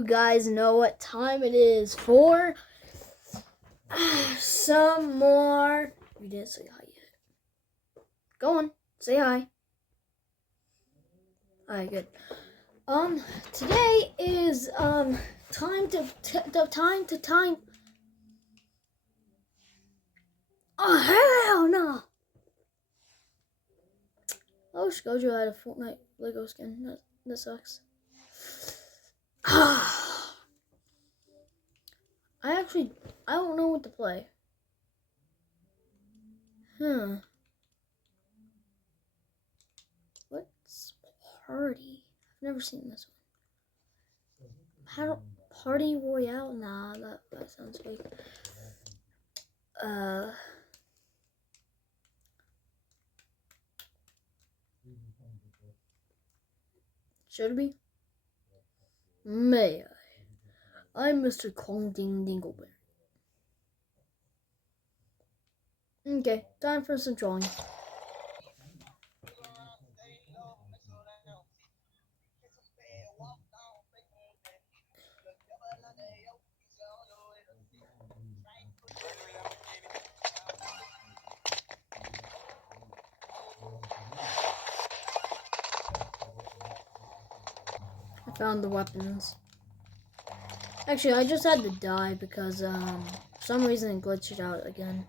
you guys know what time it is for some more. You didn't say hi yet. Go on, say hi. Alright, good. Today is time to. Oh hell no! Oh, Gojo had a Fortnite Lego skin. That sucks. I don't know what to play. What's party? I've never seen this one. Party Royale? Nah, that sounds fake. Should it be? May I? I'm Mr. Kong Ding Dingleberry. Okay, time for some drawing. I found the weapons. Actually, I just had to die because for some reason it glitched out again.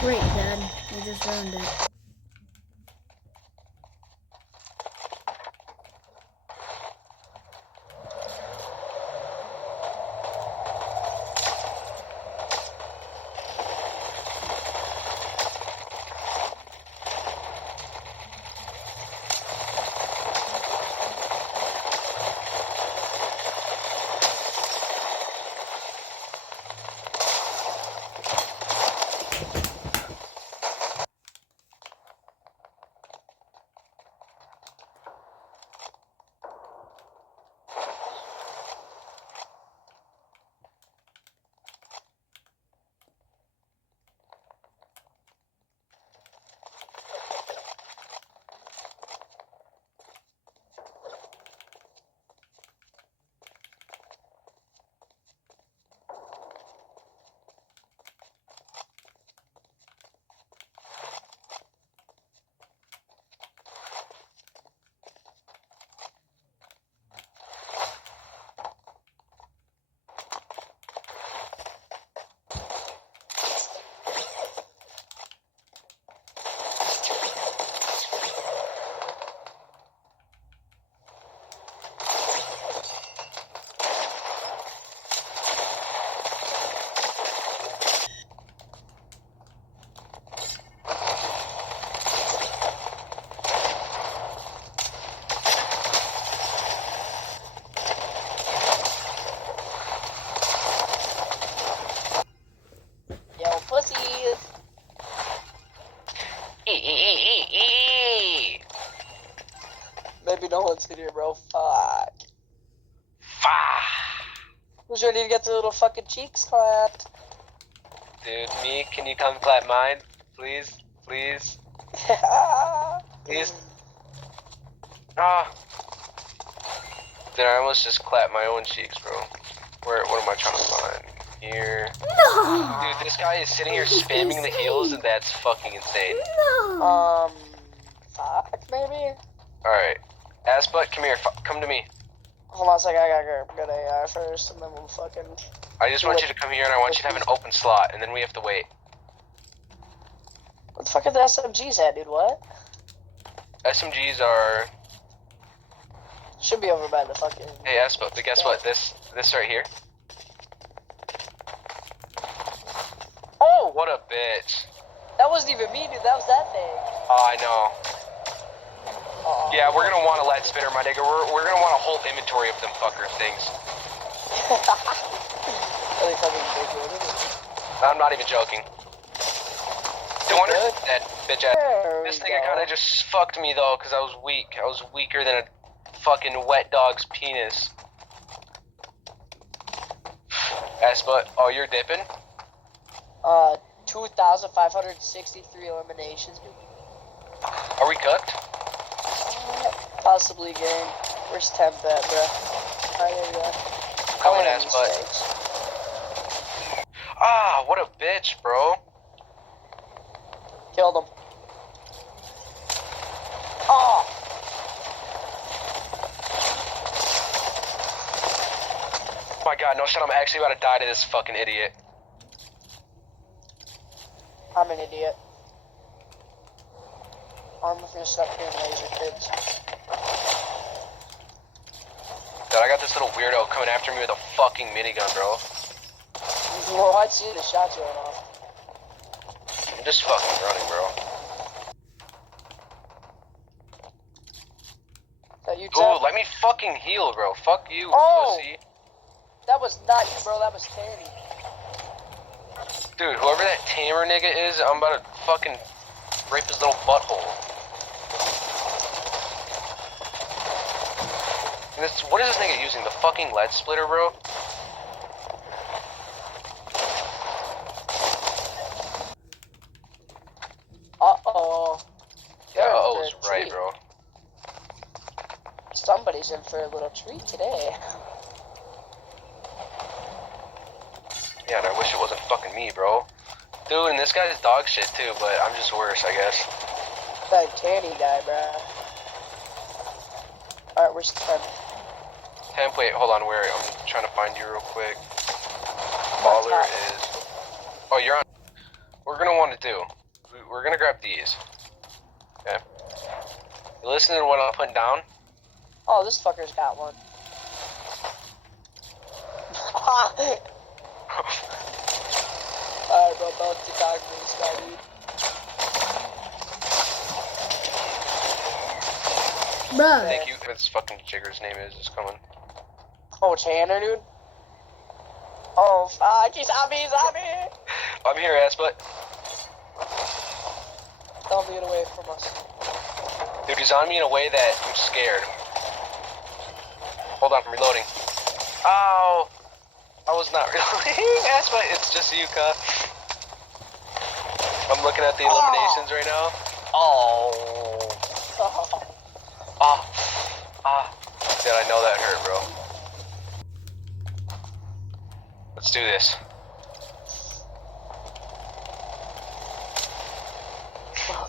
Great, Dad. You just ruined it. Maybe no one's in here, bro. Fuck. Who's ready to get the little fucking cheeks clapped? Dude, me, can you come clap mine? Please? Please? Please? Ah. Dude, I almost just clapped my own cheeks, bro. What am I trying to find? Here. No! Dude, this guy is sitting here spamming the heels, and that's fucking insane. No! Fuck, maybe? Alright. Assbutt, come here. Come to me. Hold on a second, I gotta get AI first, and then we'll fucking... I just want you to come here, and I want you to have an open slot, and then we have to wait. What the fuck are the SMGs at, dude? What? SMGs are... Should be over by the fucking... Hey, Assbutt, but guess what? This right here. Oh! What a bitch. That wasn't even me, dude. That was that thing. Oh, I know. Yeah, we're gonna want a lead spinner, my nigga. We're gonna want a whole inventory of them fucker things. Are they fucking big, dude? I'm not even joking. No wonder that bitch ass. There This we nigga go. kinda just fucked me though, cause I was weak. I was weaker than a fucking wet dog's penis. Assbutt, oh, you're dipping? 2,563 eliminations, dude. Are we cooked? Possibly game. Where's temp at, bro? Oh, yeah, yeah. Coming, How many Assbutt. mistakes? Ah, what a bitch, bro. Killed him. Oh! Oh my god, no shit, I'm actually about to die to this fucking idiot. I'm an idiot. I'm just gonna stop hearing laser kids. Dude, I got this little weirdo coming after me with a fucking minigun, bro. Well, I'd see the shots going off. I'm just fucking running, bro. Is that you, Ooh, Tim? let me fucking heal, bro. Fuck you, Oh! pussy. That was not you, bro. That was Tanny. Dude, whoever that tamer nigga is, I'm about to fucking rape his little butthole. And this, what is this nigga using? The fucking lead splitter, bro? Uh-oh. Yeah, They're in oh, for a it's right, treat. bro. Somebody's in for a little treat today. Yeah, and I wish it wasn't fucking me, bro. Dude, and this guy's dog shit too, but I'm just worse, I guess. That Tanny guy, bro. Alright, where's Temp? Temp, wait, hold on, where? I'm trying to find you real quick. Come on, Baller top. is Oh, you're on. We're gonna want to do. We're gonna grab these. Okay. You listening to what I'm putting down? Oh, this fucker's got one. Alright, bro, about to talk to this guy, dude. Bruh. Thank you. What this fucking Jigger's name is coming. Oh, Tanner, dude. Oh, fuck, he's on me, he's on me. I'm here, Asplet. Don't get away from us. Dude, he's on me in a way that I'm scared. Hold on, I'm reloading. Ow! I was not reloading. Asplet, it's just you, cuh. I'm looking at the eliminations right now. Oh. Ah. Ah. Dude, I know that hurt, bro. Let's do this.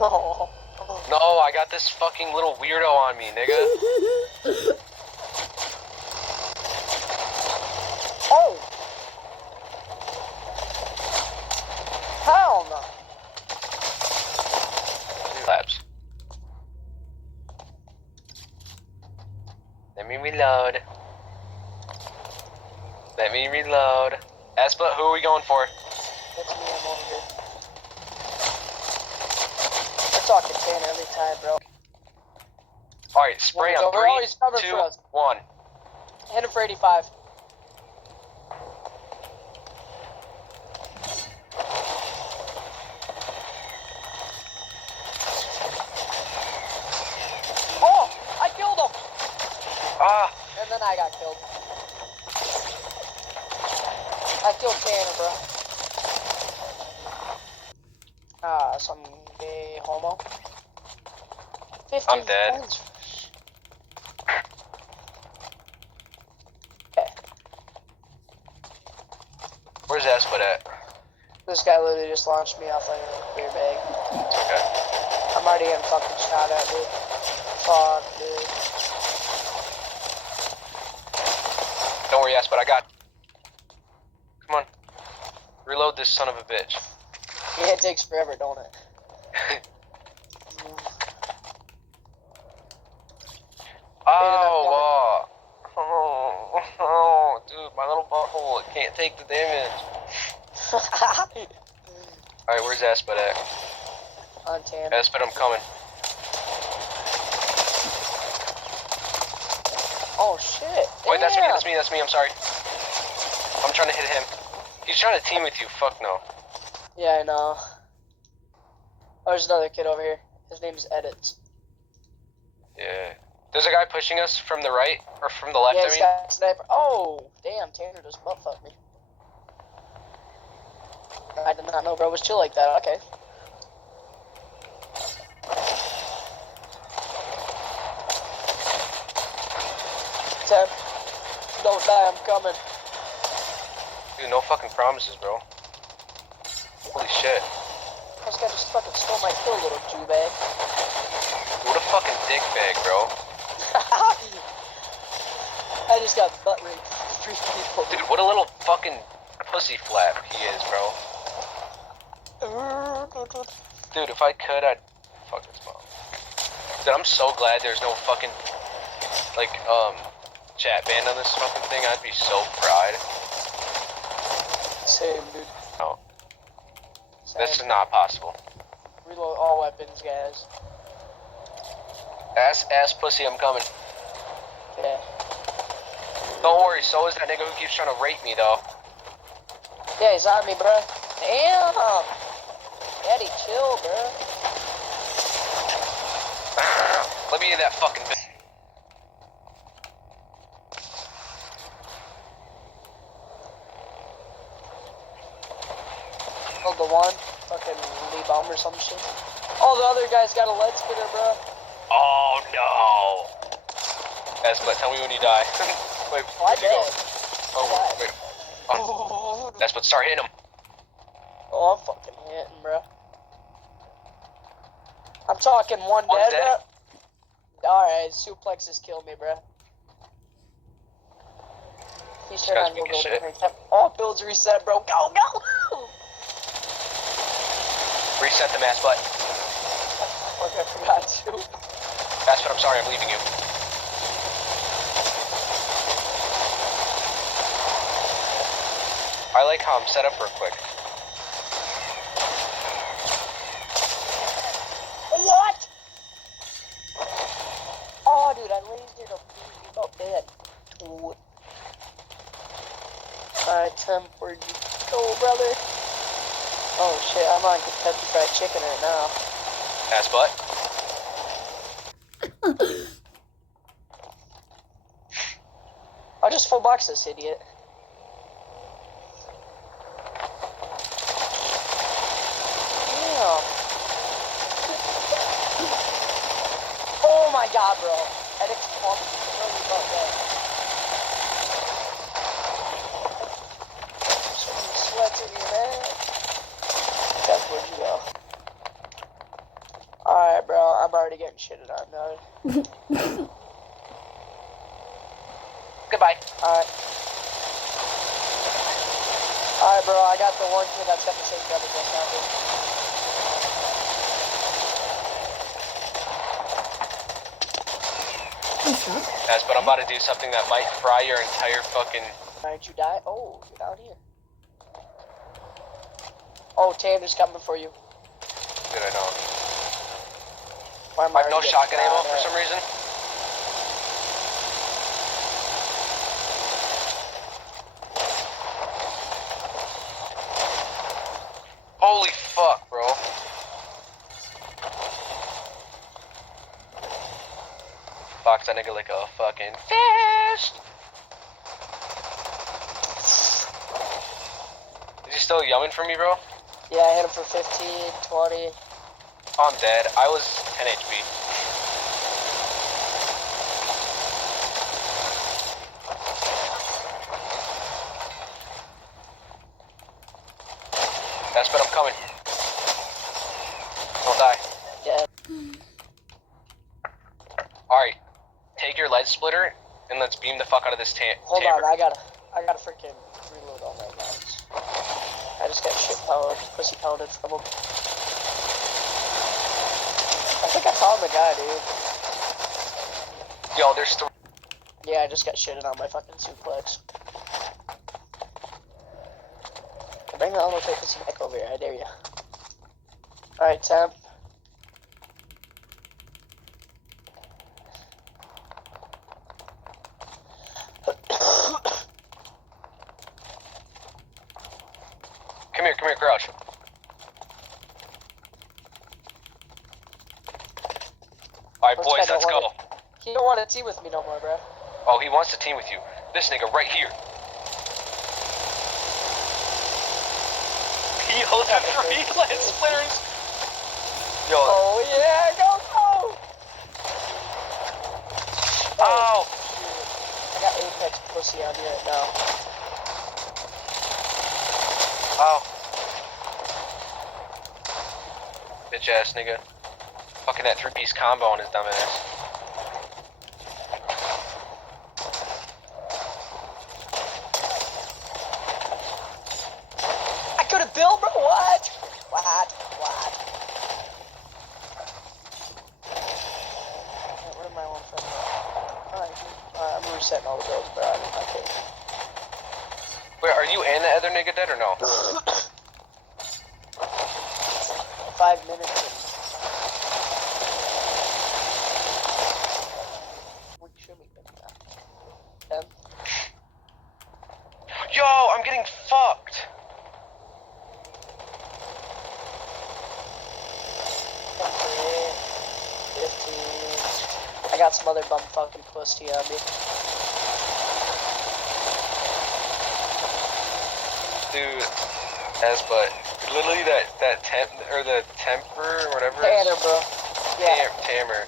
No, I got this fucking little weirdo on me, nigga. Oh! Hell no! Labs. Let me reload. Let me reload. Asplet, who are we going for? That's me, I'm over here. We're talking Tanner every time, bro. Alright, spray on We're always 3, covered 2, for us. 1. Hit him for 85. Oh! I killed him! Ah! And then I got killed. I killed Tanner, bro. Some gay homo. 50 I'm dead. points. Okay. Where's Asplet at? This guy literally just launched me off like a beer bag. Okay. I'm already getting fucking shot at, dude. Fuck, dude. Don't worry, Asplet, I got. Come on. Reload this son of a bitch. Yeah, it takes forever, don't it? Oh, oh, dude, my little butthole, it can't take the damage. Alright, where's Aspet at? On Tanner. Aspet, I'm coming. Oh shit. Wait, that's me, Damn. that's me, I'm sorry. I'm trying to hit him. He's trying to team with you, fuck no. Yeah, I know. Oh, there's another kid over here. His name's Edits. Yeah. There's a guy pushing us from the right, or from the left, Yeah, I he's mean. got a sniper. Oh, damn, Tanner just butt fucked me. I did not know bro was chill like that. Okay. Ten. Don't die, I'm coming. Dude, no fucking promises, bro. Holy shit. This guy just fucking stole my kill, little Jew bag. What a fucking dick bag, bro. I just got butt raped. 3 people. Dude, what a little fucking pussy flap he is, bro. Dude, if I could, I'd fuck his mom. Dude, I'm so glad there's no fucking, like, chat ban on this fucking thing. I'd be so fried. Same, dude. No, Same. this is not possible. Reload all weapons, guys. Ass pussy, I'm coming. Yeah. Don't worry, so is that nigga who keeps trying to rape me, though. Yeah, he's on me, bro. Damn. Daddy, chill, bro. Let me in that fucking bitch. Killed the one. Fucking Lee Bomb or some shit. Oh, the other guy's got a lead spinner, bro. Oh, no. Asplet, tell me when you die. Wait, Oh, I where'd you go? did. Oh, I wait. Oh, that's what start hitting him. Oh, I'm fucking hitting, bro. I'm talking one One's dead, dead. bro. Alright, suplexes killed me, bro. He's This trying guy's to go weak as build shit. every time. Oh, builds reset, bro. Go, go! Reset the mass button. Fuck, I forgot to. That's what I'm sorry, I'm leaving you. I like how I'm set up real quick. What? Oh, dude, I lasered him. He's about dead. Alright, Tim, where'd you go, brother? Oh, shit, I'm on Kentucky Fried Chicken right now. Mass butt. I'll just full box this idiot. Damn. Oh my god, bro. Edic's pumped. Tell me about that. So many sweats in your man. That's where'd you go? Alright, bro. I'm already getting shitted on now. Goodbye. Alright. Alright, bro. I got the one kid that's got the same gun as us now, dude. Stop. Yes, but I'm about to do something that might fry your entire fucking... Did you die? Oh, you're down here. Oh, Tanner's coming for you. Good, I know. Why am I have no already shotgun getting ammo shot for at? some reason. Holy fuck, bro. Box that nigga like a fucking fish. Is he still yumming for me, bro? Yeah, I hit him for 15, 20. Oh, I'm dead. I was 10 HP. That's but I'm coming. Don't die. Yeah. Alright. Take your lead splitter and let's beam the fuck out of this Hold tamper. on, I gotta freaking reload all my guns. I just got shit powered, pussy pounded from him. I think I found the guy, dude. Yo, there's 3. Yeah, I just got shitted on my fucking suplex. Bring the auto pussy back over here, I dare you. Alright, Temp. Come here, crouch. Alright, This boys, guy don't let's go. wanna- He don't want to team with me no more, bro. Oh, he wants to team with you. This nigga right here. He holds the 3 lead splitters. Yo, Oh yeah, go! ow. Shoot. I got Apex pussy on me right now. Ow. Bitch ass nigga. Fucking that 3-piece combo on his dumb ass. I could have built, bro. What? Where am I on from? Alright, I'm resetting all the builds, bro. I didn't like it. Wait, are you and the other nigga dead or no? 5 minutes and... We should be good now. 10. Yo, I'm getting fucked. 15. I got some other bum fucking pussy on me. Dude, as but literally that temper or whatever. Tanner, bro. Yeah. Tamer.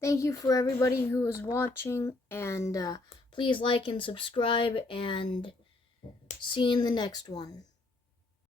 Thank you for everybody who was watching, and please like and subscribe, and see you in the next one.